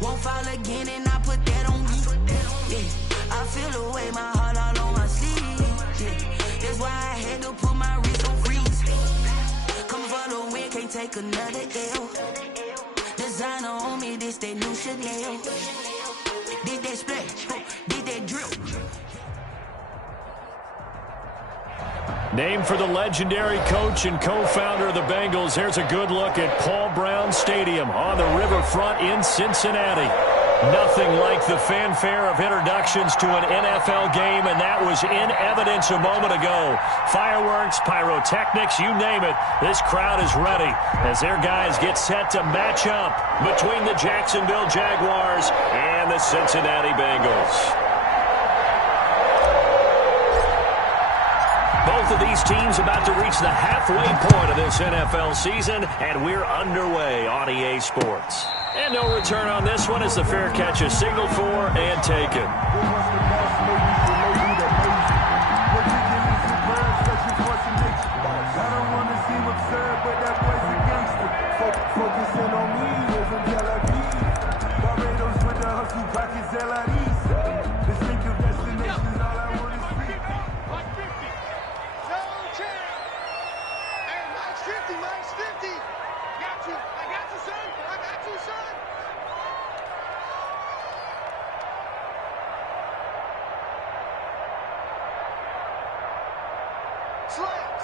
Won't fall again, and I put that on me. Yeah, I feel the way, my heart all on my sleeve. Yeah, that's why I had to put my wrist on freeze. Coming for the win, can't take another L. Designer on me, this that new Chanel. Did that splash, did that drip. Named for the legendary coach and co-founder of the Bengals, here's a good look at Paul Brown Stadium on the riverfront in Cincinnati. Nothing like the fanfare of introductions to an NFL game, and that was in evidence a moment ago. Fireworks, pyrotechnics, you name it, this crowd is ready as their guys get set to match up between the Jacksonville Jaguars and the Cincinnati Bengals. Both of these teams about to reach the halfway point of this NFL season, and we're underway on EA Sports. And no return on this one as the fair catch is signaled for and taken.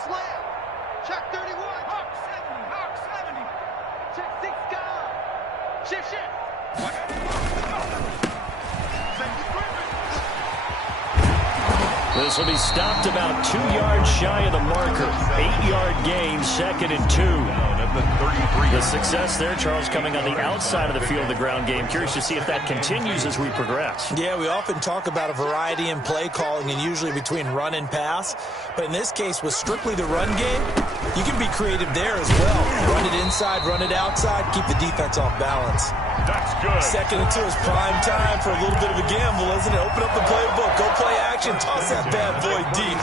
Slam. Check 31. Hawk 70. Check 6 gone. Shift. This will be stopped about 2 yards shy of the marker. 8-yard gain, 2nd and 2. The success there, Charles, coming on the outside of the field of the ground game. Curious to see if that continues as we progress. Yeah, we often talk about a variety in play calling and usually between run and pass. But in this case, with strictly the run game, you can be creative there as well. Run it inside, run it outside, keep the defense off balance. That's good. 2nd and 2 is prime time for a little bit of a gamble, isn't it? Open up the playbook, go play action, toss that bad boy deep.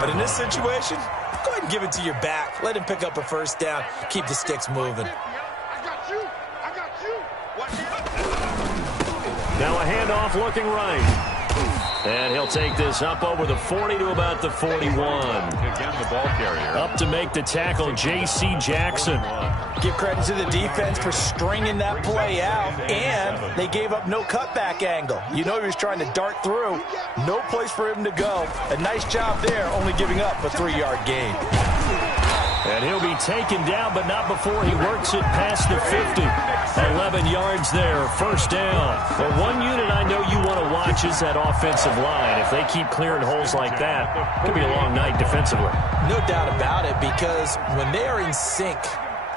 But in this situation, go ahead and give it to your back. Let him pick up a first down. Keep the sticks moving. I got you. Watch out. Now a handoff looking right. And he'll take this up over the 40 to about the 41. Again, the ball carrier. Up to make the tackle, J.C. Jackson. Give credit to the defense for stringing that play out, and they gave up no cutback angle. You know he was trying to dart through. No place for him to go. A nice job there, only giving up a 3-yard gain. And he'll be taken down, but not before he works it past the 50. 11 yards there, first down. Well, one unit I know you want to watch is that offensive line. If they keep clearing holes like that, it could be a long night defensively. No doubt about it, because when they are in sync,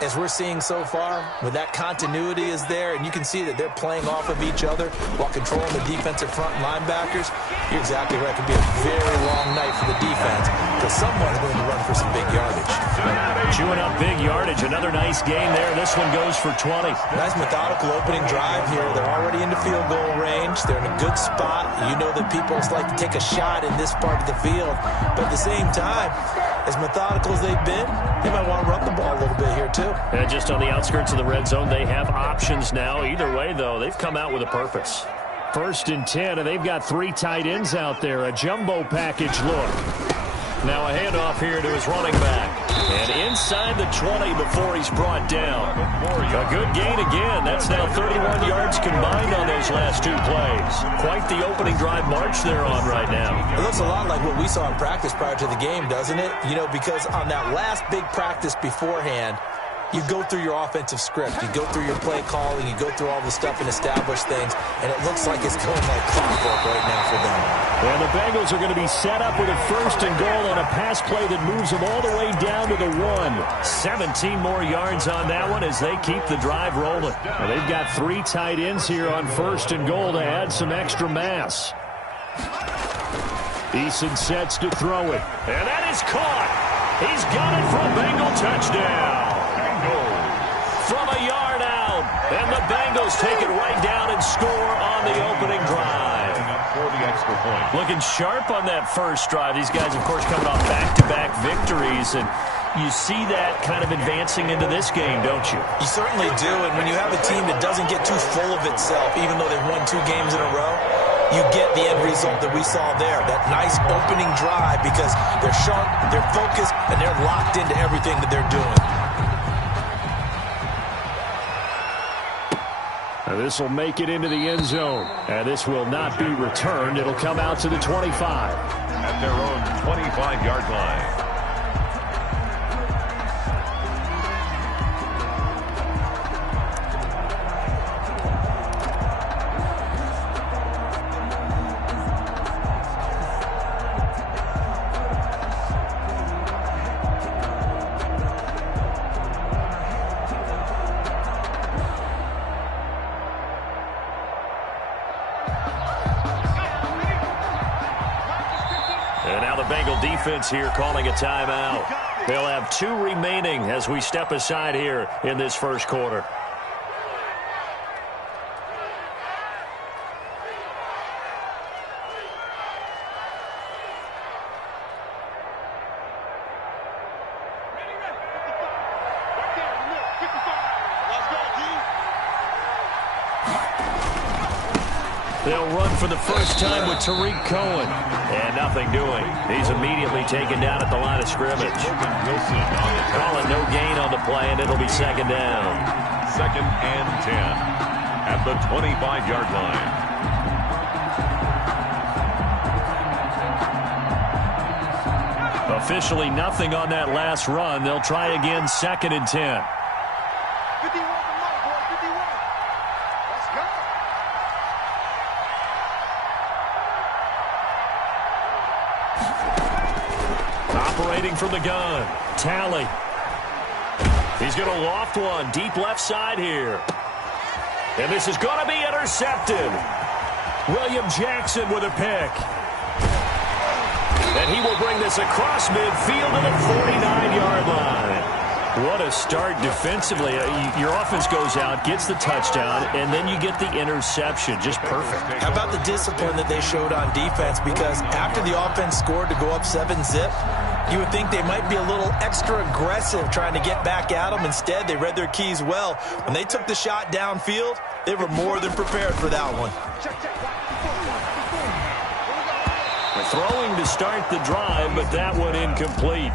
as we're seeing so far, when that continuity is there, and you can see that they're playing off of each other while controlling the defensive front linebackers, you're exactly right. It could be a very long night for the defense because someone's going to run for some big yardage. Chewing up big yardage. Another nice gain there. This one goes for 20. Nice methodical opening drive here. They're already into field goal range. They're in a good spot. You know that people like to take a shot in this part of the field. But at the same time, as methodical as they've been, they might want to run the ball a little bit here too. And just on the outskirts of the red zone, they have options now. Either way, though, they've come out with a purpose. 1st and 10, and they've got 3 tight ends out there. A jumbo package look. Now a handoff here to his running back. And inside the 20 before he's brought down. A good gain again. That's now 31 yards combined on those last 2 plays. Quite the opening drive march they're on right now. It looks a lot like what we saw in practice prior to the game, doesn't it? You know, because on that last big practice beforehand, you go through your offensive script, you go through your play calling, you go through all the stuff and establish things, and it looks like it's going like clockwork right now for them. And the Bengals are going to be set up with a 1st and goal on a pass play that moves them all the way down to the 1. 17 more yards on that one as they keep the drive rolling. Now they've got 3 tight ends here on 1st and goal to add some extra mass. Eason sets to throw it. And that is caught. He's got it for a Bengal touchdown. From a yard out. And the Bengals take it right down and score on the opening drive. For the extra point. Looking sharp on that first drive. These guys, of course, coming off back-to-back victories. And you see that kind of advancing into this game, don't you? You certainly do, and when you have a team that doesn't get too full of itself, even though they've won 2 games in a row, you get the end result that we saw there, that nice opening drive, because they're sharp, they're focused, and they're locked into everything that they're doing. This will make it into the end zone, and this will not be returned. It'll come out to the 25. At their own 25-yard line. Defense here calling a timeout. They'll have 2 remaining as we step aside here in this first quarter. They'll run for the first time with Tariq Cohen. And nothing doing. He's immediately taken down at the line of scrimmage. Call it no gain on the play, and it'll be second down. 2nd and 10 at the 25-yard line. Officially nothing on that last run. They'll try again, 2nd and 10. Operating from the gun, Talley. He's going to loft one deep left side here. And this is going to be intercepted. William Jackson with a pick. And he will bring this across midfield to the 49-yard line. What a start defensively. Your offense goes out, gets the touchdown, and then you get the interception. Just perfect. How about the discipline that they showed on defense? Because after the offense scored to go up 7-zip, you would think they might be a little extra aggressive trying to get back at them. Instead, they read their keys well. When they took the shot downfield, they were more than prepared for that one. Throwing to start the drive, but that one incomplete.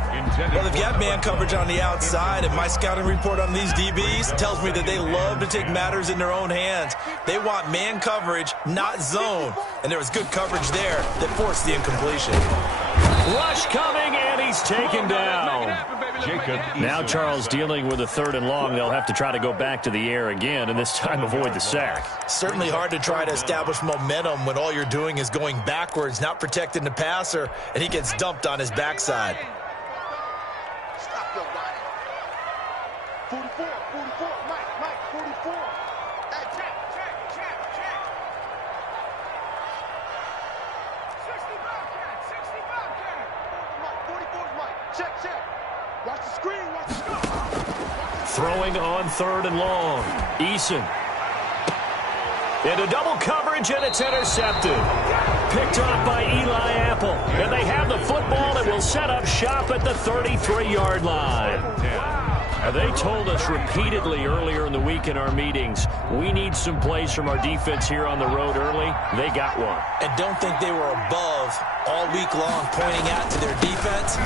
Well, they've got man coverage on the outside, and my scouting report on these DBs tells me that they love to take matters in their own hands. They want man coverage, not zone. And there was good coverage there that forced the incompletion. Rush coming, and he's taken down. Now Charles dealing with a 3rd and long. They'll have to try to go back to the air again, and this time avoid the sack. Certainly hard to try to establish momentum when all you're doing is going backwards, not protecting the passer, and he gets dumped on his backside. Stop your body. 44, Mike, 44. Hey, check. 60 Bobcat. Mike, 44's Mike. Check. Watch the screen. Throwing on 3rd and long. Eason. Into double coverage, and it's intercepted. Picked off by Eli Apple. And they have the football that will set up shop at the 33-yard line. And they told us repeatedly earlier in the week in our meetings, we need some plays from our defense here on the road early. They got one. And don't think they were above all week long pointing out to their defense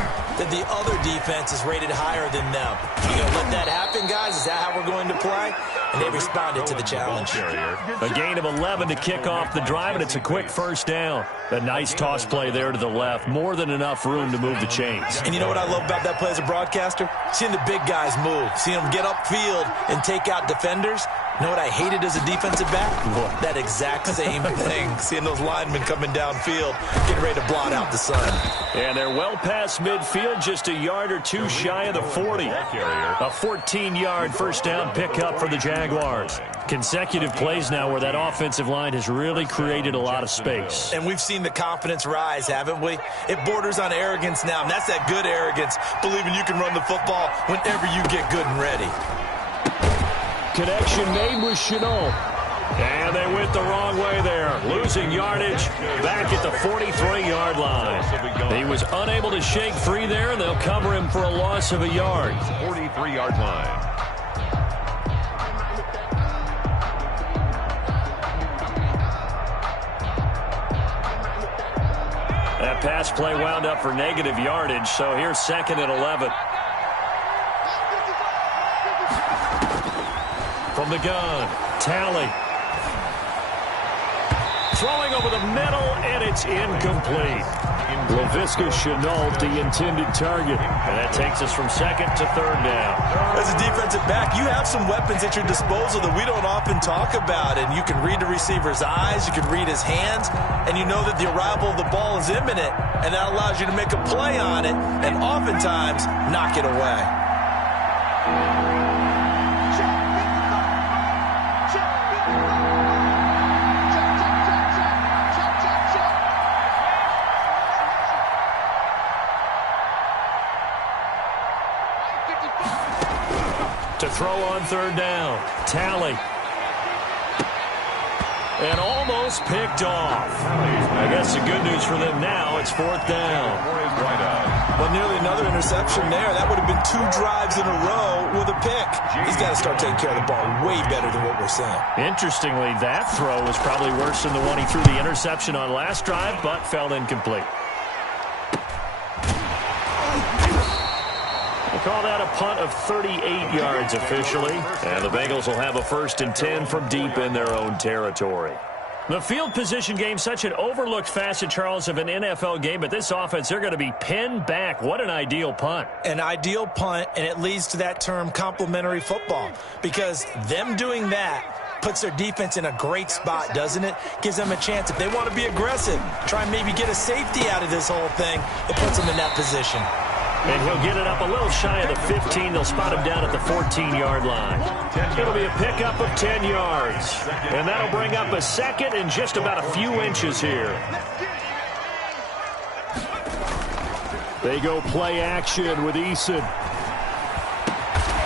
that the other defense is rated higher than them. You going to let that happen, guys? Is that how we're going to play? And they responded to the challenge. A gain of 11 to kick off the drive, and it's a quick first down. A nice toss play there to the left. More than enough room to move the chains. And you know what I love about that play as a broadcaster? Seeing the big guys move. Seeing them get upfield and take out defenders. You know what I hated as a defensive back? That exact same thing. Seeing those linemen coming downfield, getting ready to blot out the sun. And they're well past midfield, just a yard or two shy of the 40. A 14-yard first down pickup for the Jaguars. Consecutive plays now where that offensive line has really created a lot of space. And we've seen the confidence rise, haven't we? It borders on arrogance now, and that's that good arrogance, believing you can run the football whenever you get good and ready. Connection made with Chenault. And they went the wrong way there, losing yardage back at the 43-yard line. He was unable to shake free there, and they'll cover him for a loss of a yard. 43-yard line. That pass play wound up for negative yardage, so here's 2nd and 11. From the gun, Talley. Throwing over the middle, and it's incomplete. Laviska Shenault, the intended target. And that takes us from 2nd to 3rd down. As a defensive back, you have some weapons at your disposal that we don't often talk about. And you can read the receiver's eyes, you can read his hands, and you know that the arrival of the ball is imminent. And that allows you to make a play on it and oftentimes knock it away. To throw on 3rd down, Talley. And almost picked off. I guess the good news for them now, it's 4th down. But nearly another interception there. That would have been 2 drives in a row with a pick. He's got to start taking care of the ball way better than what we're seeing. Interestingly, that throw was probably worse than the one he threw the interception on last drive, but fell incomplete. Call that a punt of 38 yards officially. And the Bengals will have a 1st and 10 from deep in their own territory. The field position game, such an overlooked facet, Charles, of an NFL game. But this offense, they're going to be pinned back. What an ideal punt. An ideal punt, and it leads to that term complementary football. Because them doing that puts their defense in a great spot, doesn't it? Gives them a chance. If they want to be aggressive, try and maybe get a safety out of this whole thing, it puts them in that position. And he'll get it up a little shy of the 15. They'll spot him down at the 14-yard line. It'll be a pickup of 10 yards. And that'll bring up a 2nd and just about a few inches here. They go play action with Eason.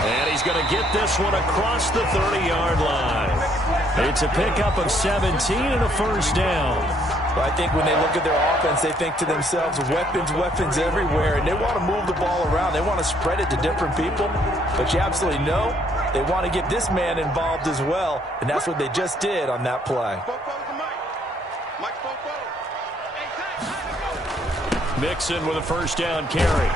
And he's going to get this one across the 30-yard line. It's a pickup of 17 and a 1st down. I think when they look at their offense, they think to themselves, weapons everywhere, and they want to move the ball around. They want to spread it to different people, but you absolutely know they want to get this man involved as well, and that's what they just did on that play. Mixon with a 1st down carry.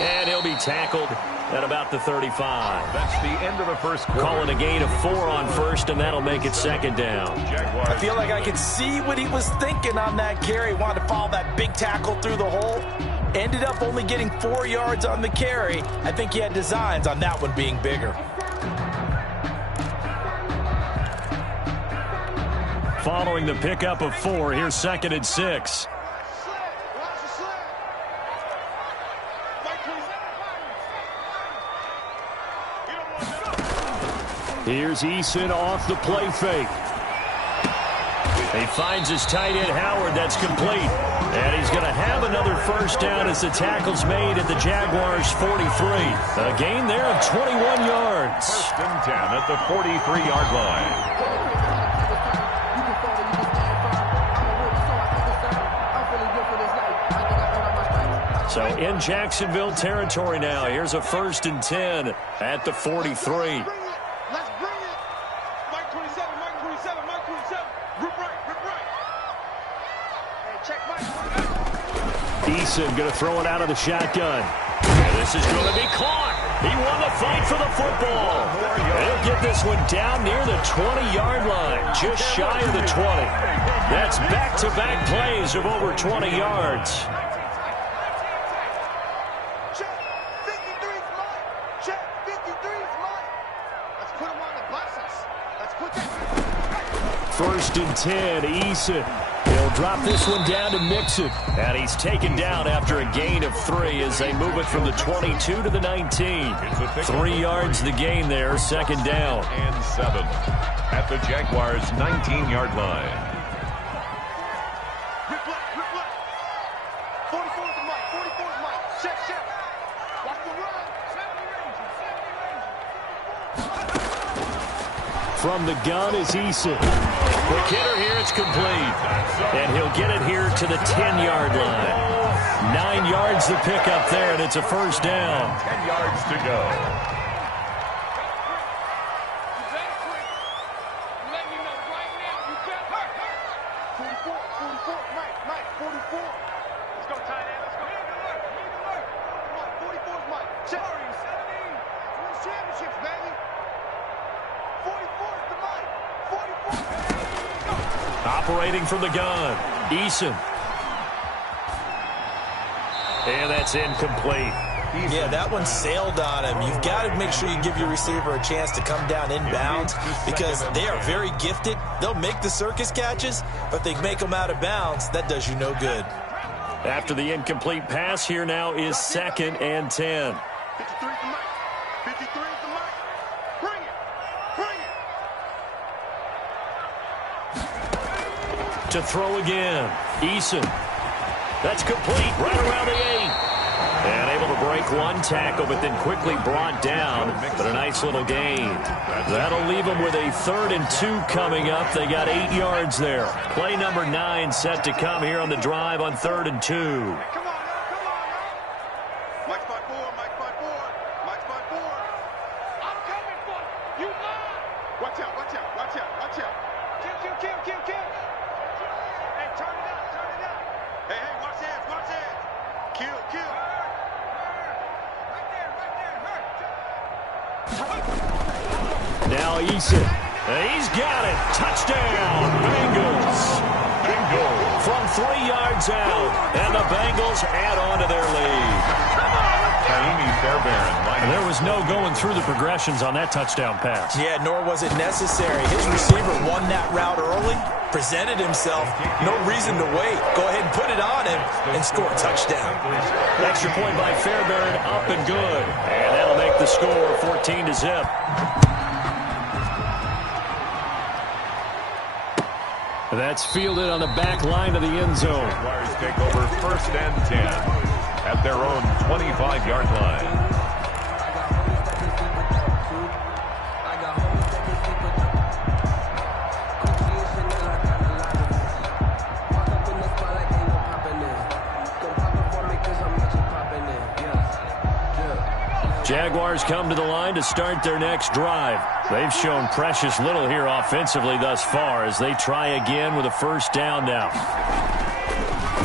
And he'll be tackled at about the 35. That's the end of the first quarter. Calling a gain of 4 on 1st, and that'll make it 2nd down. I feel like I could see what he was thinking on that carry. He wanted to follow that big tackle through the hole. Ended up only getting 4 yards on the carry. I think he had designs on that one being bigger. Following the pickup of 4, here's 2nd and 6. Here's Eason off the play fake. He finds his tight end, Howard. That's complete. And he's going to have another 1st down as the tackle's made at the Jaguars' 43. A gain there of 21 yards. 1st and 10 at the 43-yard line. So in Jacksonville territory now. Here's a 1st and 10 at the 43. Eason going to throw it out of the shotgun. And this is going to be caught. He won the fight for the football. He'll get this one down near the 20-yard line, just shy of the 20. That's back-to-back plays of over 20 yards. Check, 53's mine. Check, 53's mine. Let's put him on the buses. Let's put that. 1st and 10, Eason. He'll drop this one down to Mixon. And he's taken down after a gain of 3 as they move it from the 22 to the 19. 3 yards the gain there, 2nd down. And 7 at the Jaguars' 19-yard line. Rip left. 44's the mic. 44's mic. Check. Watch the run. From the gun is Eason. Quick hitter here, it's complete. And he'll get it here to the 10-yard line. 9 yards to pick up there, and it's a first down. 10 yards to go. Operating from the gun, Eason. And that's incomplete. Yeah, that one sailed on him. You've got to make sure you give your receiver a chance to come down inbounds because they are very gifted. They'll make the circus catches, but they make them out of bounds. That does you no good. After the incomplete pass, here now is 2nd and 10. 53 is the mic. 53 is the mic. Bring it. Bring it. To throw again, Eason. That's complete, right around the 8. And able to break one tackle, but then quickly brought down. But a nice little gain. That'll leave them with a 3rd and 2 coming up. They got 8 yards there. Play number 9 set to come here on the drive on 3rd and 2. Come on now, come on now. Mike's by 4, Mike's by 4, Mike's by 4. I'm coming for you. You mine. Watch out, watch out, watch out, watch out. Kill, kill, kill, kill, kill. Hey, turn it up, turn it up. Hey, hey, watch hands, watch hands. Kill, kill. Now Eason. He's got it. Touchdown, Bengals. From 3 yards out. And the Bengals add on to their lead. And there was no going through the progressions on that touchdown pass. Yeah, nor was it necessary. His receiver won that route early, presented himself. No reason to wait. Go ahead and put it on him and score a touchdown. Extra point by Fairbairn, up and good. And that'll make the score 14-0. That's fielded on the back line of the end zone. Jaguars take over 1st and 10 at their own 25-yard line. Jaguars come to the line to start their next drive. They've shown precious little here offensively thus far as they try again with a first down now.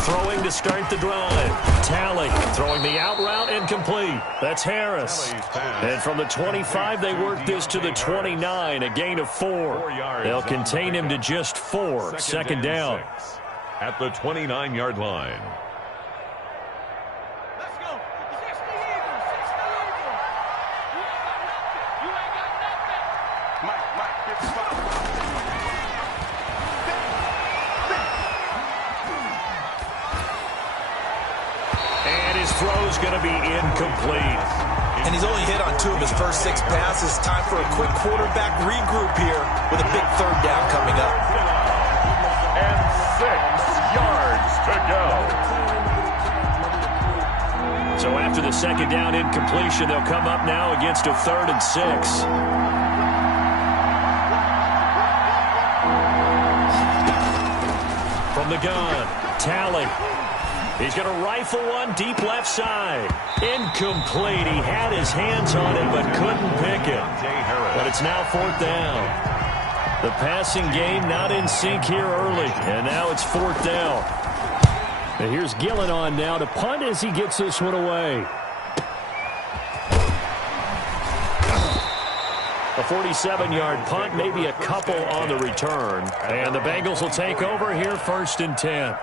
Throwing to start the drive. Talley throwing the out route and complete. That's Harris. And from the 25, they work this to the 29, a gain of 4. They'll contain him to just 4. Second down. At the 29-yard line. Throw's going to be incomplete. And he's only hit on 2 of his first 6 passes. Time for a quick quarterback regroup here with a big 3rd down coming up. And 6 yards to go. So after the second down incompletion, they'll come up now against a 3rd and 6. From the gun, Talley. He's going to rifle one deep left side. Incomplete. He had his hands on it but couldn't pick it. But it's now 4th down. The passing game not in sync here early. And now it's 4th down. And here's Gillen on now to punt as he gets this one away. A 47-yard punt, maybe a couple on the return. And the Bengals will take over here 1st and 10.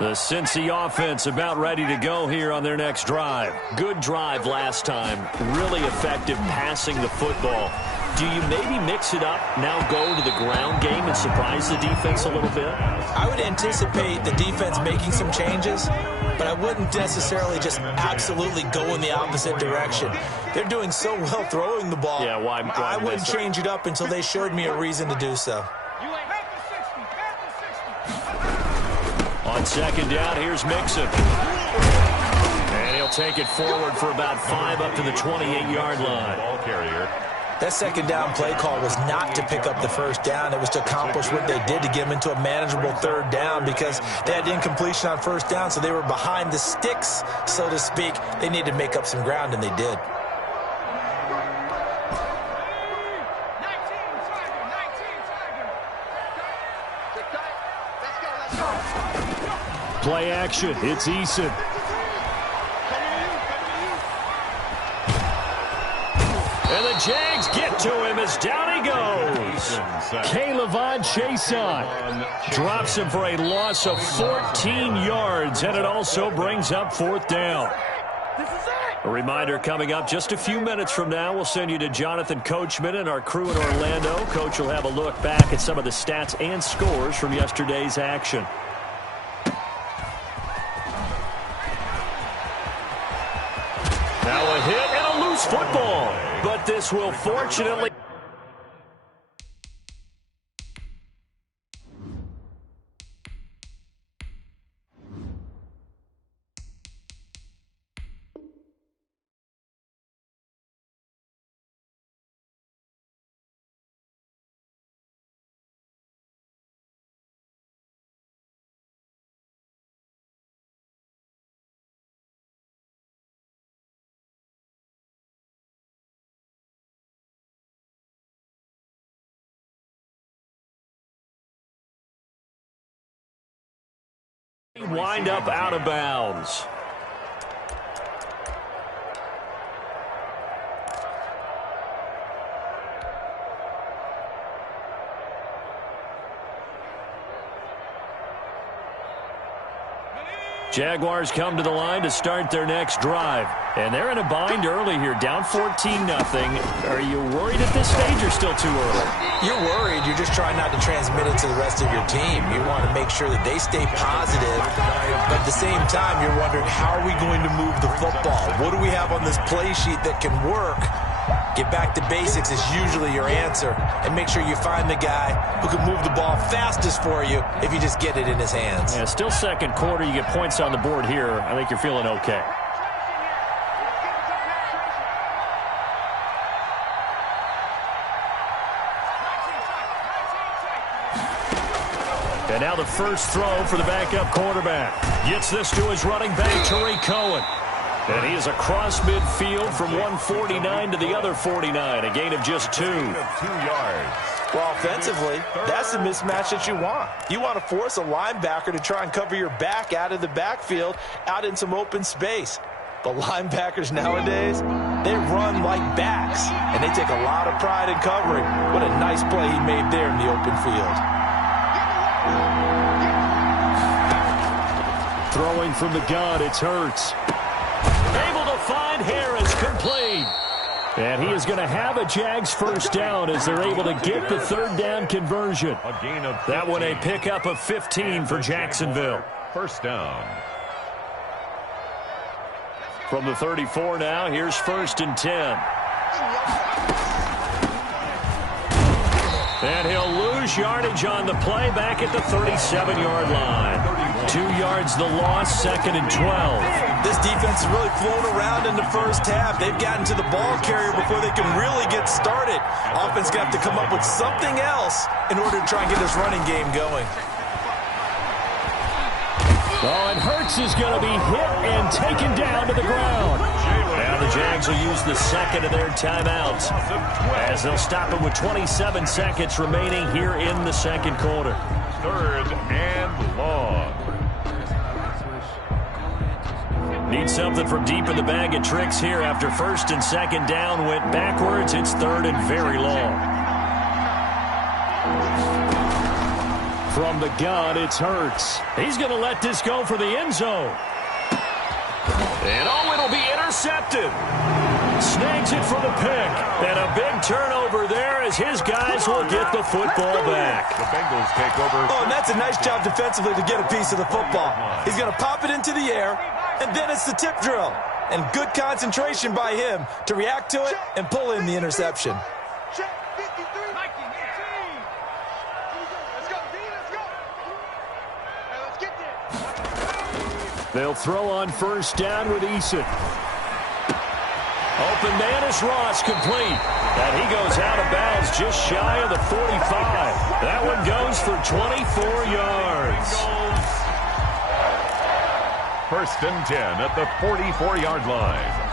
The Cincy offense about ready to go here on their next drive. Good drive last time. Really effective passing the football. Do you maybe mix it up, now go to the ground game and surprise the defense a little bit? I would anticipate the defense making some changes, but I wouldn't necessarily just absolutely go in the opposite direction. They're doing so well throwing the ball. Yeah, why I wouldn't change it up until they showed me a reason to do so. On second down, here's Mixon. And he'll They'll take it forward for about 5 up to the 28-yard line. Ball carrier. That second down play call was not to pick up the first down. It was to accomplish what they did to get them into a manageable third down because they had incompletion on first down, so they were behind the sticks, so to speak. They needed to make up some ground, and they did. Play action. It's Eason. And the Jags get to him as down he goes. K'Lavon Chaisson drops him for a loss of 14 yards, and it also brings up fourth down. A reminder coming up just a few minutes from now, we'll send you to Jonathan Coachman and our crew in Orlando. Coach will have a look back at some of the stats and scores from yesterday's action. Now a hit and a loose football. But this will fortunately... wind up out of bounds. Jaguars come to the line to start their next drive. And they're in a bind early here, down 14-0. Are you worried at this stage or still too early? You're worried. You're just trying not to transmit it to the rest of your team. You want to make sure that they stay positive. But at the same time, you're wondering, how are we going to move the football? What do we have on this play sheet that can work? Get back to basics is usually your answer. And make sure you find the guy who can move the ball fastest for you if you just get it in his hands. Yeah, still second quarter. You get points on the board here. I think you're feeling okay. And now the first throw for the backup quarterback. Gets this to his running back, Tariq Cohen. And he is across midfield from 149 to the other 49. A gain of just 2. 2 yards. Well, offensively, that's the mismatch that you want. You want to force a linebacker to try and cover your back out of the backfield, out in some open space. But linebackers nowadays, they run like backs, and they take a lot of pride in covering. What a nice play he made there in the open field. Throwing from the gun, it's Hurts. Able to find Harris, complete. And he is going to have a Jags first down as they're able to get the third down conversion. A gain of 15. That one a pickup of 15 for Jacksonville. First down. From the 34 now, here's 1st and 10. And he'll lose yardage on the play back at the 37-yard line. 2 yards the loss, 2nd and 12. This defense has really flown around in the first half. They've gotten to the ball carrier before they can really get started. Offense got to come up with something else in order to try and get this running game going. Oh, and Hurts is going to be hit and taken down to the ground. Now the Jags will use the second of their timeouts as they'll stop it with 27 seconds remaining here in the second quarter. 3rd and long. Need something from deep in the bag of tricks here after 1st and 2nd down went backwards. It's 3rd and very long. From the gun, it's Hurts. He's going to let this go for the end zone. And oh, it'll be intercepted. Snags it for the pick. And a big turnover there as his guys will get the football back. The Bengals take over. Oh, and that's a nice job defensively to get a piece of the football. He's going to pop it into the air, and then it's the tip drill. And good concentration by him to react to it and pull in the interception. They'll throw on first down with Eason. Open man is Ross, complete. And he goes out of bounds just shy of the 45. That one goes for 24 yards. First and 10 at the 44-yard line.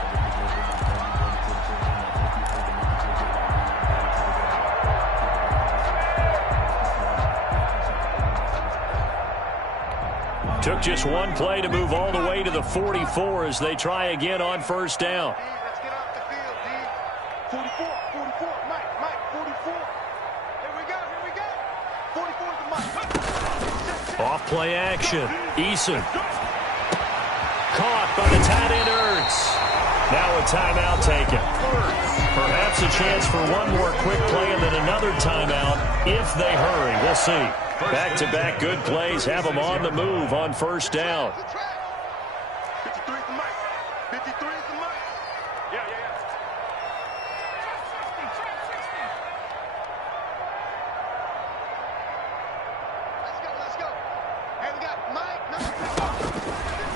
Took just one play to move all the way to the 44 as they try again on first down. Let's get off the field, D. 44, 44, Mike, 44. Here we go. 44 is the Mike. Off play action. Eason. Caught by the tight end Ertz. Now a timeout taken. Perhaps a chance for one more quick play and then another timeout if they hurry. We'll see. Back-to-back good plays have them on the move on first down. 53 is the Mike. 53 is the Mike. Yeah. Let's go. Hey, we got Mike.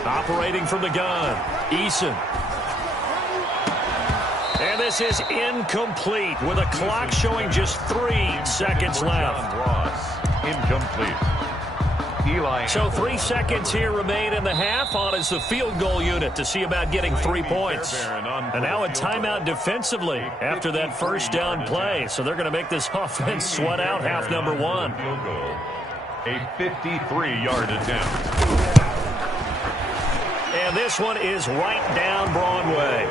Operating from the gun. Eason. And this is incomplete with a clock showing just 3 seconds left. Ross, incomplete. Eli. So 3 seconds here remain in the half on as the field goal unit to see about getting 3 points. And now a timeout defensively after that first down play. So they're going to make this offense sweat out half number 1. A 53-yard attempt. And this one is right down Broadway.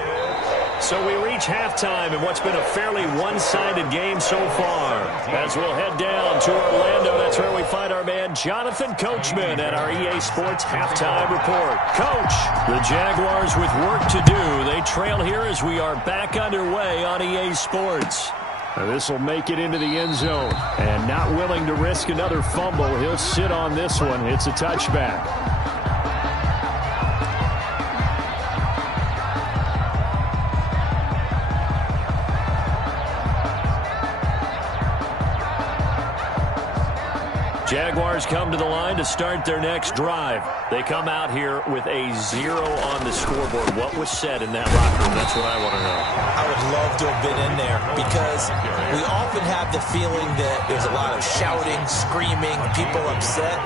So we reach halftime in what's been a fairly one-sided game so far. As we'll head down to Orlando, that's where we find our man Jonathan Coachman at our EA Sports Halftime Report. Coach, the Jaguars with work to do. They trail here as we are back underway on EA Sports. This will make it into the end zone. And not willing to risk another fumble, he'll sit on this one. It's a touchback. Jaguars come to the line to start their next drive. They come out here with a 0 on the scoreboard. What was said in that locker room? That's what I want to know. I would love to have been in there because we often have the feeling that there's a lot of shouting, screaming, people upset.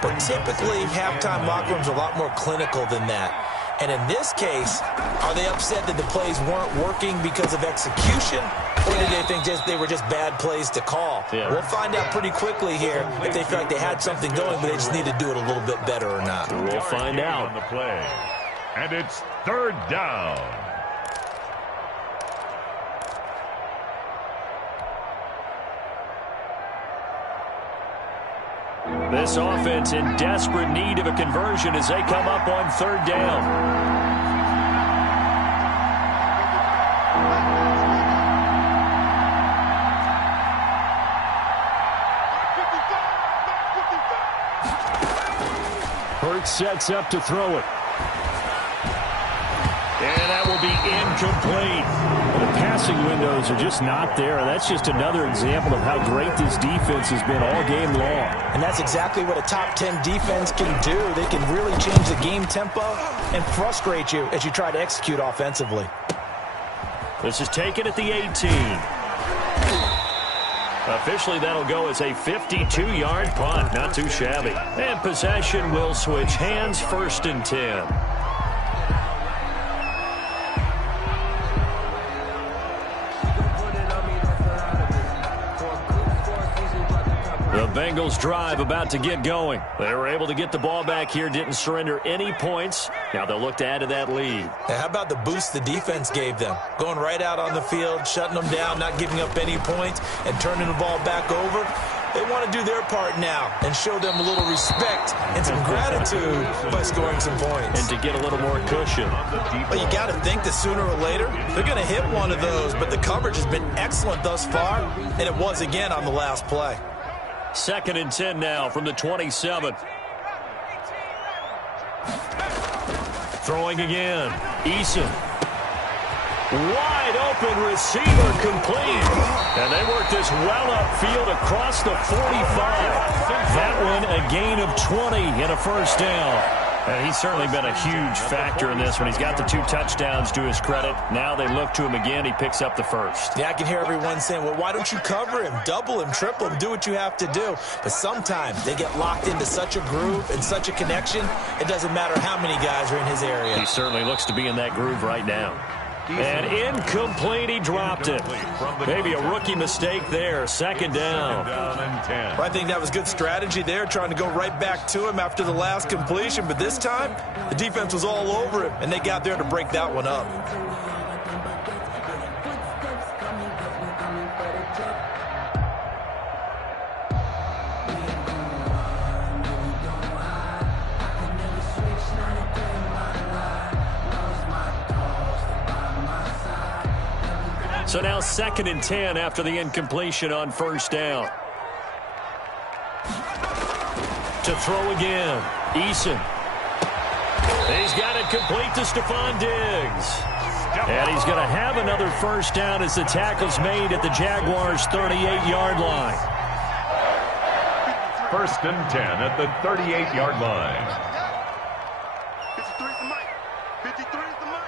But typically, halftime locker rooms are a lot more clinical than that. And in this case, are they upset that the plays weren't working because of execution? Or did they think they were just bad plays to call? Yeah. We'll find out pretty quickly here if they feel like they had something going, but they just need to do it a little bit better or not. We'll find out. On the play. And it's third down. This offense in desperate need of a conversion as they come up on third down. Hurts sets up to throw it. And that will be incomplete. The passing windows are just not there. That's just another example of how great this defense has been all game long. And that's exactly what a top 10 defense can do. They can really change the game tempo and frustrate you as you try to execute offensively. This is taken at the 18. Officially, that'll go as a 52-yard punt. Not too shabby. And possession will switch hands, first and 10. The Bengals drive about to get going. They were able to get the ball back here, didn't surrender any points. Now they'll look to add to that lead. Now, how about the boost the defense gave them? Going right out on the field, shutting them down, not giving up any points, and turning the ball back over. They want to do their part now and show them a little respect and some gratitude by scoring some points. And to get a little more cushion. Well, you got to think that sooner or later, they're going to hit one of those, but the coverage has been excellent thus far, and it was again on the last play. Second and 10 now from the 27. Throwing again. Eason. Wide open receiver complete. And they work this well upfield across the 45. That one a gain of 20 and a first down. And he's certainly been a huge factor in this one. He's got the 2 touchdowns to his credit. Now they look to him again. He picks up the first. Yeah, I can hear everyone saying, well, why don't you cover him? Double him, triple him, do what you have to do. But sometimes they get locked into such a groove and such a connection, it doesn't matter how many guys are in his area. He certainly looks to be in that groove right now. And incomplete, he dropped it. Maybe a rookie mistake there, second down. I think that was good strategy there, trying to go right back to him after the last completion. But this time, the defense was all over him, and they got there to break that one up. So now 2nd and 10 after the incompletion on first down. To throw again, Eason. He's got it complete to Stephon Diggs. And he's going to have another first down as the tackle's made at the Jaguars' 38-yard line. 1st and 10 at the 38-yard line. 53 is the mic. 53 is the mic.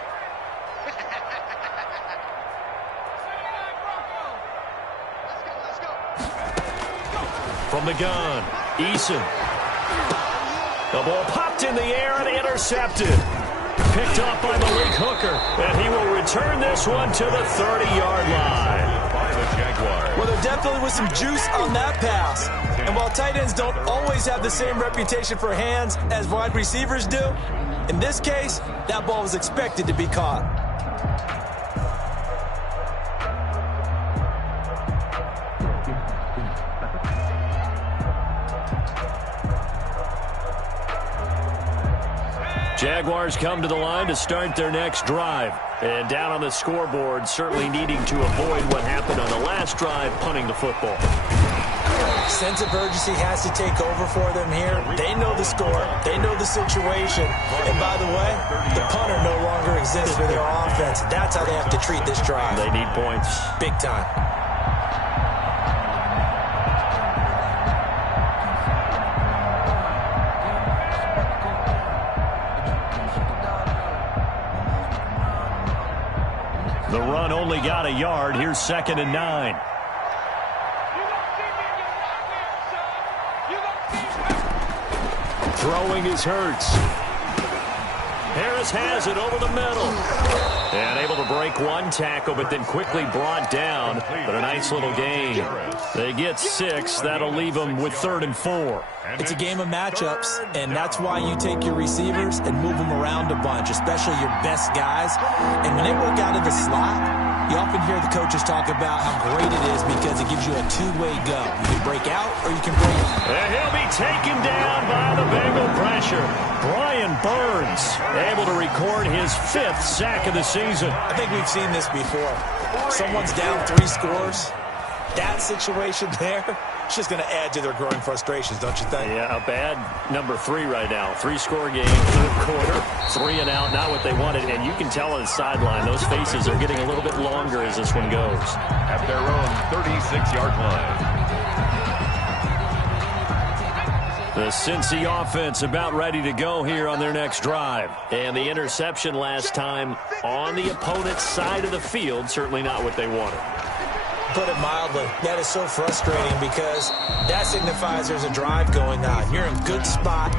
Let's go. From the gun, Eason. The ball popped in the air and intercepted. Picked off by Malik Hooker. And he will return this one to the 30-yard line. By the Jaguars. Well, there definitely was some juice on that pass. And while tight ends don't always have the same reputation for hands as wide receivers do, in this case, that ball was expected to be caught. Jaguars come to the line to start their next drive. And down on the scoreboard, certainly needing to avoid what happened on the last drive, punting the football. Sense of urgency has to take over for them here. They know the score. They know the situation. And by the way, the punter no longer exists for their offense. That's how they have to treat this drive. They need points. Big time. The run only got a yard. Here's 2nd and 9. Throwing is Hurts. Harris has it over the middle. And able to break one tackle, but then quickly brought down. But a nice little gain. They get 6. That'll leave them with 3rd and 4. It's a game of matchups, and that's why you take your receivers and move them around a bunch, especially your best guys. And when they work out in the slot, you often hear the coaches talk about how great it is because it gives you a two-way go. You can break out or you can break. And he'll be taken down by the Bengal pressure. Brian Burns able to record his 5th sack of the season. I think we've seen this before. Someone's down 3 scores. That situation there, it's just going to add to their growing frustrations, don't you think? Yeah, a bad number 3 right now. 3-score game, 3rd quarter, 3 and out, not what they wanted. And you can tell on the sideline, those faces are getting a little bit longer as this one goes. At their own 36-yard line. The Cincy offense about ready to go here on their next drive. And the interception last time on the opponent's side of the field, certainly not what they wanted. Put it mildly, that is so frustrating because that signifies there's a drive going on. You're in good spot,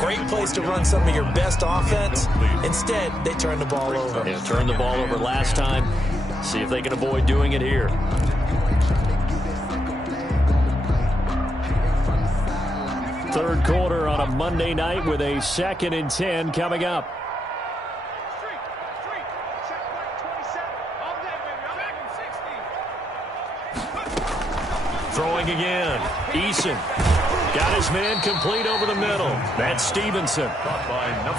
great place to run some of your best offense. Instead, they turn the ball over. Yeah, turned the ball over last time. See if they can avoid doing it here. Third quarter on a Monday night with a 2nd and 10 coming up. Throwing again. Eason got his man complete over the middle. That's Stevenson.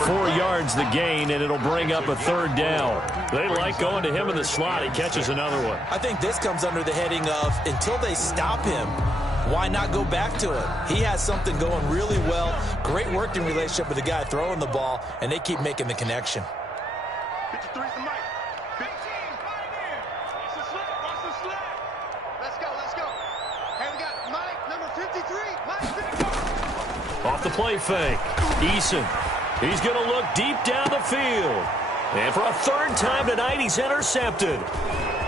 4 yards the gain, and it'll bring up a 3rd down. They like going to him in the slot. He catches another one. I think this comes under the heading of until they stop him, why not go back to him? He has something going really well. Great working relationship with the guy throwing the ball, and they keep making the connection. 53 is the mic. 15. Watch the slip. Watch the slip. Let's go. Let's go. Hey, we got Mike, number 53. Mike, 54. Off the play fake. Eason He's going to look deep down the field. And for a third time tonight, he's intercepted.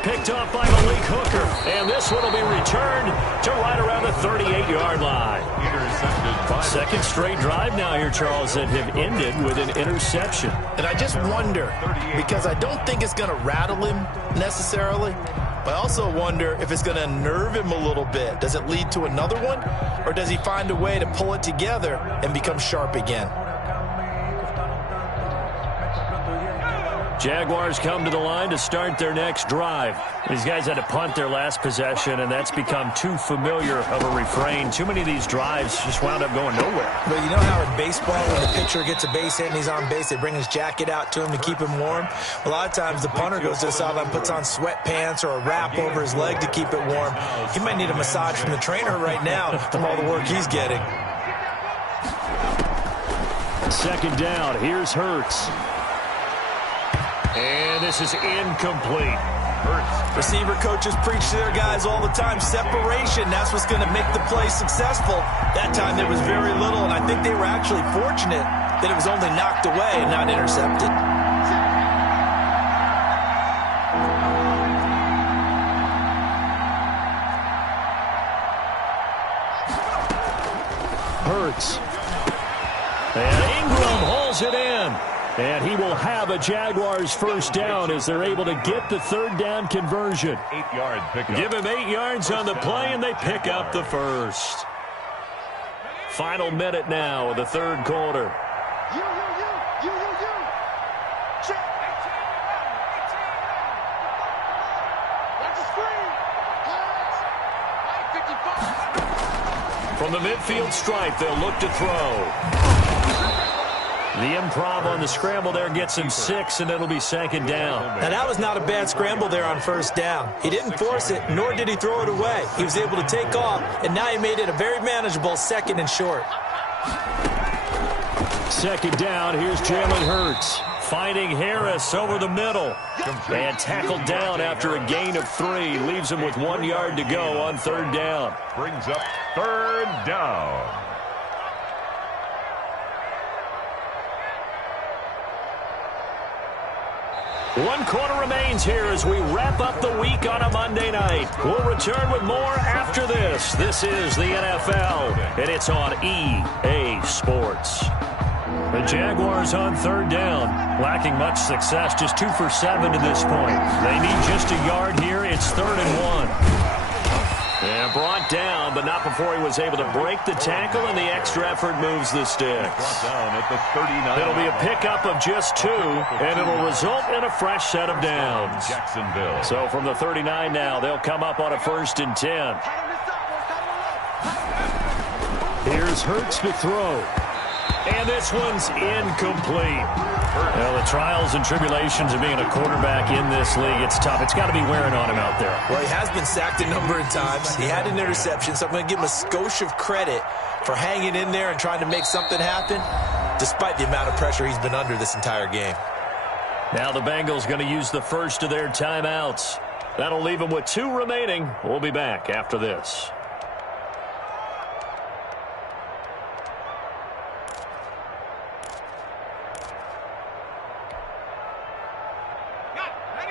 Picked off by Malik Hooker. And this one will be returned to right around the 38-yard line. Second straight drive now here, Charles, that have ended with an interception. And I just wonder, because I don't think it's going to rattle him necessarily, but I also wonder if it's going to nerve him a little bit. Does it lead to another one? Or does he find a way to pull it together and become sharp again? Jaguars come to the line to start their next drive. These guys had to punt their last possession, and that's become too familiar of a refrain. Too many of these drives just wound up going nowhere. But you know how in baseball, when the pitcher gets a base hit and he's on base, they bring his jacket out to him to keep him warm? A lot of times the punter goes to the sideline, puts on sweatpants or a wrap over his leg to keep it warm. He might need a massage from the trainer right now from all the work he's getting. Second down, here's Hurts. And this is incomplete. Receiver coaches preach to their guys all the time. Separation, that's what's going to make the play successful. That time there was very little, and I think they were actually fortunate that it was only knocked away and not intercepted. Hurts. And Ingram hauls it in. And he will have a Jaguars first down as they're able to get the third down conversion. 8-yard pickup. Give him 8 yards on the play, and they pick up the first. Final minute now of the third quarter. From the midfield stripe, they'll look to throw. The improv on the scramble there gets him 6, and it'll be second down. Now, that was not a bad scramble there on first down. He didn't force it, nor did he throw it away. He was able to take off, and now he made it a very manageable second and short. Second down, here's Jalen Hurts. Finding Harris over the middle. And tackled down after a gain of 3. Leaves him with 1 yard to go on third down. Brings up third down. One quarter remains here as we wrap up the week on a Monday night. We'll return with more after this. This is the NFL, and it's on EA Sports. The Jaguars on third down, lacking much success, just 2 for 7 to this point. They need just a yard here. It's 3rd and 1. And brought down, but not before he was able to break the tackle, and the extra effort moves the sticks. Down at the 39. It'll be a pickup of just 2, and it'll result in a fresh set of downs. Jacksonville. So from the 39 now, they'll come up on a 1st and 10. Here's Hurts to throw. And this one's incomplete. Well, the trials and tribulations of being a quarterback in this league, it's tough. It's got to be wearing on him out there. Well, he has been sacked a number of times. He had an interception, so I'm going to give him a skosh of credit for hanging in there and trying to make something happen, despite the amount of pressure he's been under this entire game. Now the Bengals going to use the first of their timeouts. That'll leave them with 2 remaining. We'll be back after this.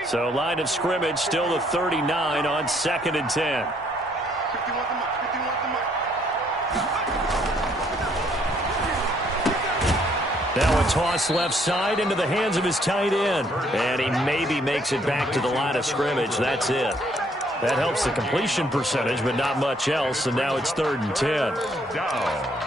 So line of scrimmage still the 39 on 2nd and 10. Now a toss left side into the hands of his tight end. And he maybe makes it back to the line of scrimmage. That's it. That helps the completion percentage, but not much else. And now it's 3rd and 10. Down.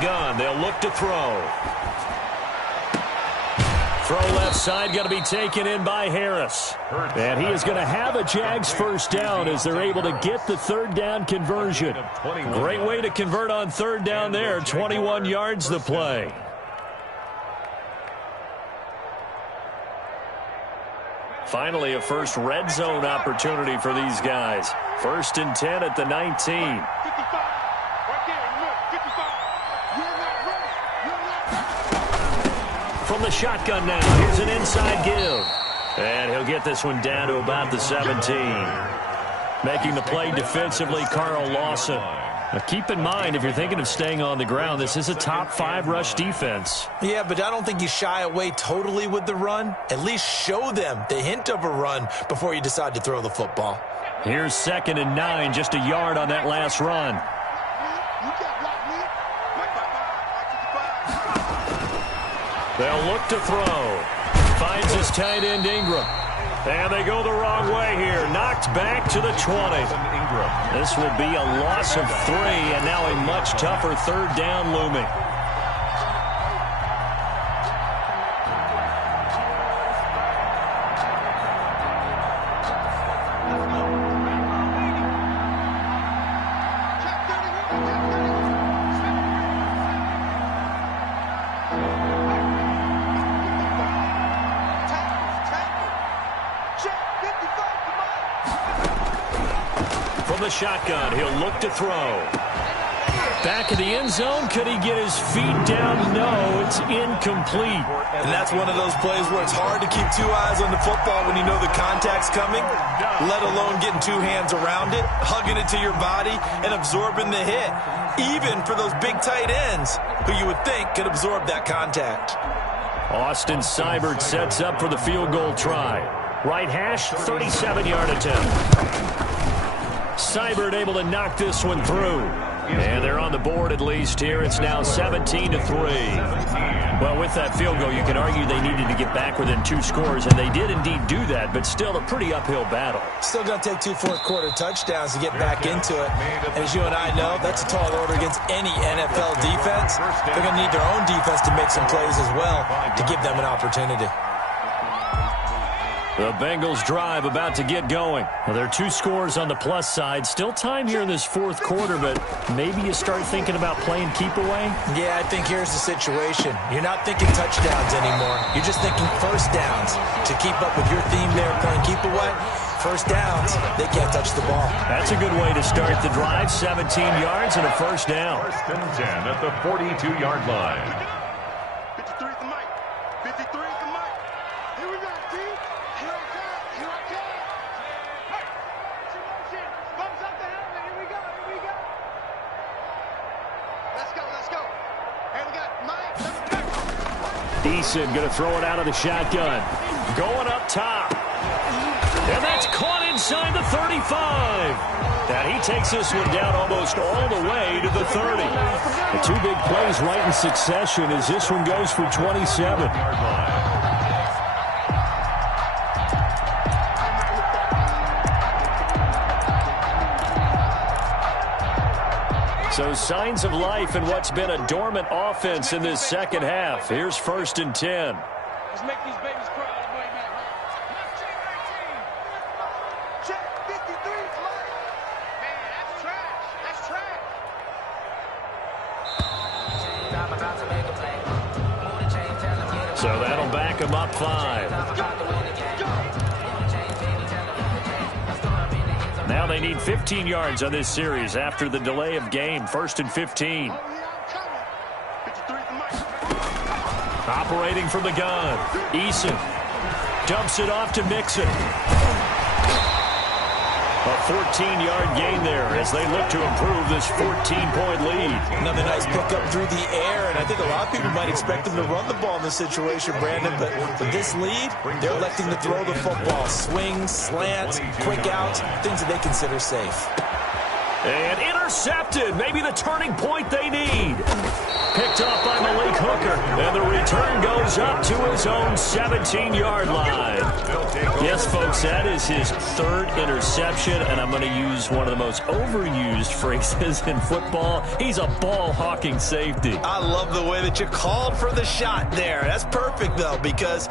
Gun. They'll look to throw. Throw left side going to be taken in by Harris. And he is going to have a Jags first down as they're able to get the third down conversion. Great way to convert on third down there. 21 yards the play. Finally, a first red zone opportunity for these guys. 1st and 10 at the 19. From the shotgun now, here's an inside give. And he'll get this one down to about the 17. Making the play defensively, Carl Lawson. Now keep in mind, if you're thinking of staying on the ground, this is a top 5 rush defense. Yeah, but I don't think you shy away totally with the run. At least show them the hint of a run before you decide to throw the football. Here's 2nd and 9, just a yard on that last run. They'll look to throw. Finds his tight end, Ingram. And they go the wrong way here. Knocked back to the 20. This will be a loss of 3, and now a much tougher 3rd down looming. The shotgun, he'll look to throw. Back in the end zone, could he get his feet down? No, it's incomplete. And that's one of those plays where it's hard to keep 2 eyes on the football when you know the contact's coming, let alone getting 2 hands around it, hugging it to your body, and absorbing the hit, even for those big tight ends who you would think could absorb that contact. Austin Seibert sets up for the field goal try. Right hash, 37-yard attempt. Seibert able to knock this one through. And they're on the board at least here. It's now 17-3. Well, with that field goal, you can argue they needed to get back within 2 scores, and they did indeed do that, but still a pretty uphill battle. Still going to take 2 fourth-quarter touchdowns to get back into it. And as you and I know, that's a tall order against any NFL defense. They're going to need their own defense to make some plays as well to give them an opportunity. The Bengals drive about to get going. Well, there are 2 scores on the plus side. Still time here in this 4th quarter, but maybe you start thinking about playing keep away? Yeah, I think here's the situation. You're not thinking touchdowns anymore. You're just thinking first downs. To keep up with your theme there, playing keep away, first downs, they can't touch the ball. That's a good way to start the drive. 17 yards and a first down. 1st and 10 at the 42-yard line. 53 is the mic. 53 is the mic. Here we go, team. Here I come. Here I come. Hey, some motion. Thumbs up the helmet. Here we go. Here we go. Let's go. Let's go. Hey, we got Mike. Eason going to throw it out of the shotgun. Going up top. And that's caught inside the 35. And he takes this one down almost all the way to the 30. The 2 big plays right in succession as this one goes for 27. So signs of life in what's been a dormant offense in this second half. Here's 1st and 10. Let's make these babies cry all the way back home. Check 53, man, that's trash. That's trash. So that'll back him up 5. Now they need 15 yards on this series after the delay of game. 1st and 15. Operating from the gun. Eason dumps it off to Mixon. A 14-yard gain there as they look to improve this 14-point lead. Another nice pickup through the air, and I think a lot of people might expect them to run the ball in this situation, Brandon, but with this lead, they're electing to throw the football. Swings, slants, quick outs, things that they consider safe. And intercepted. Maybe the turning point they need. Picked off by Malik Hooker. And the return goes up to his own 17-yard line. Yes, folks, that is his 3rd interception. And I'm going to use one of the most overused phrases in football. He's a ball-hawking safety. I love the way that you called for the shot there. That's perfect, though, because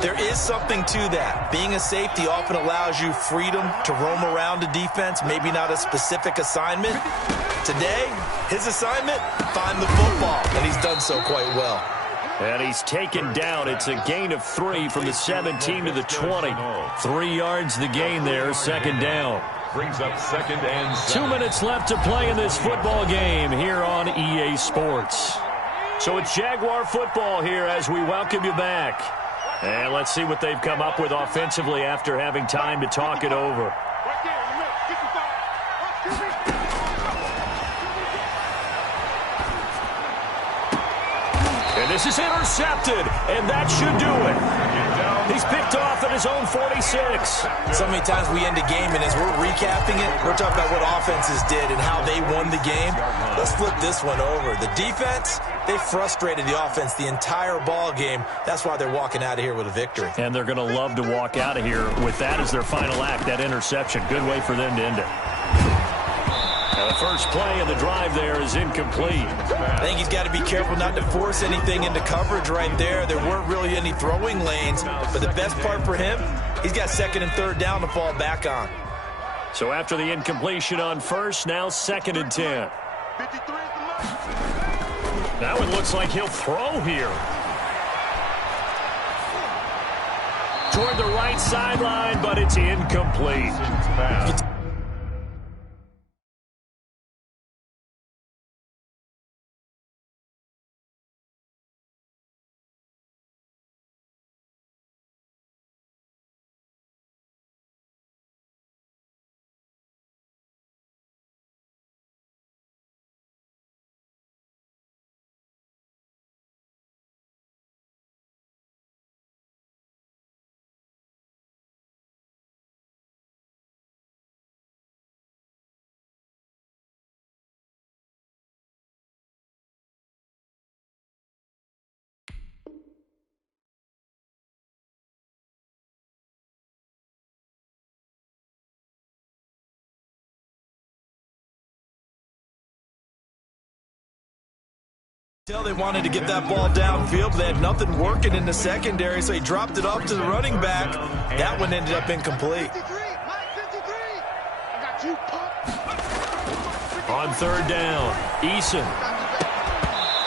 there is something to that. Being a safety often allows you freedom to roam around a defense, maybe not a specific assignment. Today, his assignment, find the football, and he's done so quite well. And he's taken down. It's a gain of 3 from the 17 to the 20. 3 yards the gain there, 2nd down. Brings up 2nd and 7. 2 minutes left to play in this football game here on EA Sports. So it's Jaguar football here as we welcome you back. And let's see what they've come up with offensively after having time to talk it over. And this is intercepted, and that should do it. He's picked off at his own 46. So many times we end a game, and as we're recapping it, we're talking about what offenses did and how they won the game. Let's flip this one over. The defense, they frustrated the offense the entire ball game. That's why they're walking out of here with a victory. And they're going to love to walk out of here with that as their final act, that interception. Good way for them to end it. Now the first play of the drive there is incomplete. I think he's got to be careful not to force anything into coverage right there. There weren't really any throwing lanes, but the best part for him, he's got second and third down to fall back on. So after the incompletion on first, now 2nd and 10. That one looks like he'll throw here. Toward the right sideline, but it's incomplete. They wanted to get that ball downfield, but they had nothing working in the secondary, so he dropped it off to the running back. That one ended up incomplete. On third down, Eason.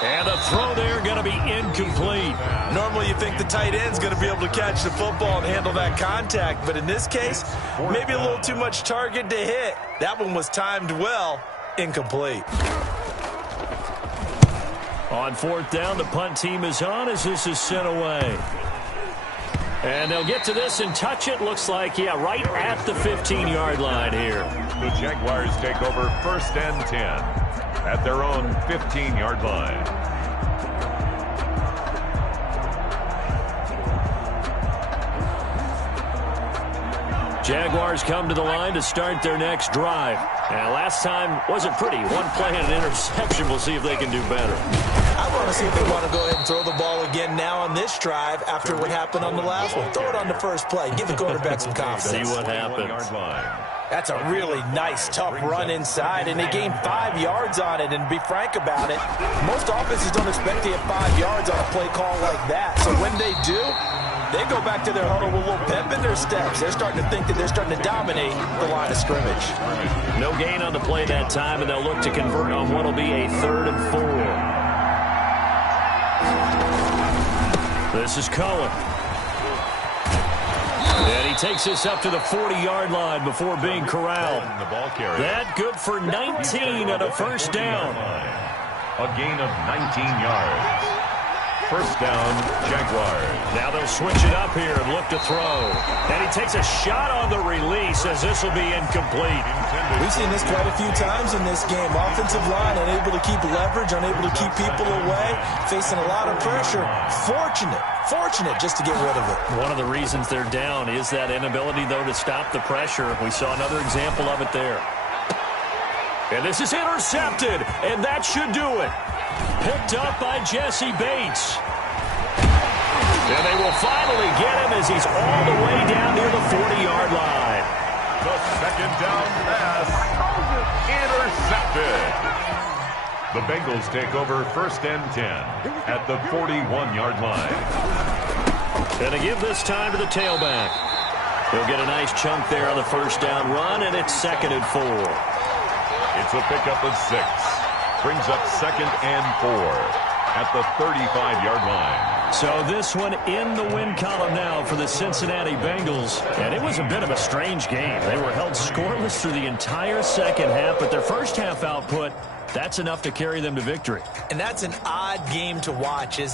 And a throw there going to be incomplete. Normally you think the tight end's going to be able to catch the football and handle that contact, but in this case, maybe a little too much target to hit. That one was timed well, incomplete. On fourth down, the punt team is on as this is sent away. And they'll get to this and touch it. Looks like, yeah, right at the 15-yard line here. The Jaguars take over 1st and 10 at their own 15-yard line. Jaguars come to the line to start their next drive. And last time wasn't pretty. One play and an interception. We'll see if they can do better. I want to see if they want to go ahead and throw the ball again now on this drive after what happened on the last one. Throw it on the first play. Give the quarterback some confidence. See what happens. That's a really nice, tough run inside, and they gained 5 yards on it. And to be frank about it, most offenses don't expect to get 5 yards on a play call like that. So when they do, they go back to their huddle with a little pep in their steps. They're starting to think that they're starting to dominate the line of scrimmage. No gain on the play that time, and they'll look to convert on what will be a 3rd and 4. This is Cohen. And he takes this up to the 40-yard line before being corralled. That good for 19 and a first down. A gain of 19 yards. First down, Jaguars. Now they'll switch it up here and look to throw. And he takes a shot on the release as this will be incomplete. We've seen this quite a few times in this game. Offensive line unable to keep leverage, unable to keep people away, facing a lot of pressure. Fortunate just to get rid of it. One of the reasons they're down is that inability, though, to stop the pressure. We saw another example of it there. And this is intercepted, and that should do it. Picked up by Jesse Bates. And they will finally get him as he's all the way down near the 40-yard line. The second down pass intercepted. The Bengals take over 1st and 10 at the 41-yard line. And to give this time to the tailback. He'll get a nice chunk there on the first down run, and it's 2nd and 4. It's a pickup of 6. Brings up 2nd and 4 at the 35-yard line. So this one in the win column now for the Cincinnati Bengals. And it was a bit of a strange game. They were held scoreless through the entire second half, but their first half output, that's enough to carry them to victory. And that's an odd game to watch, isn't it?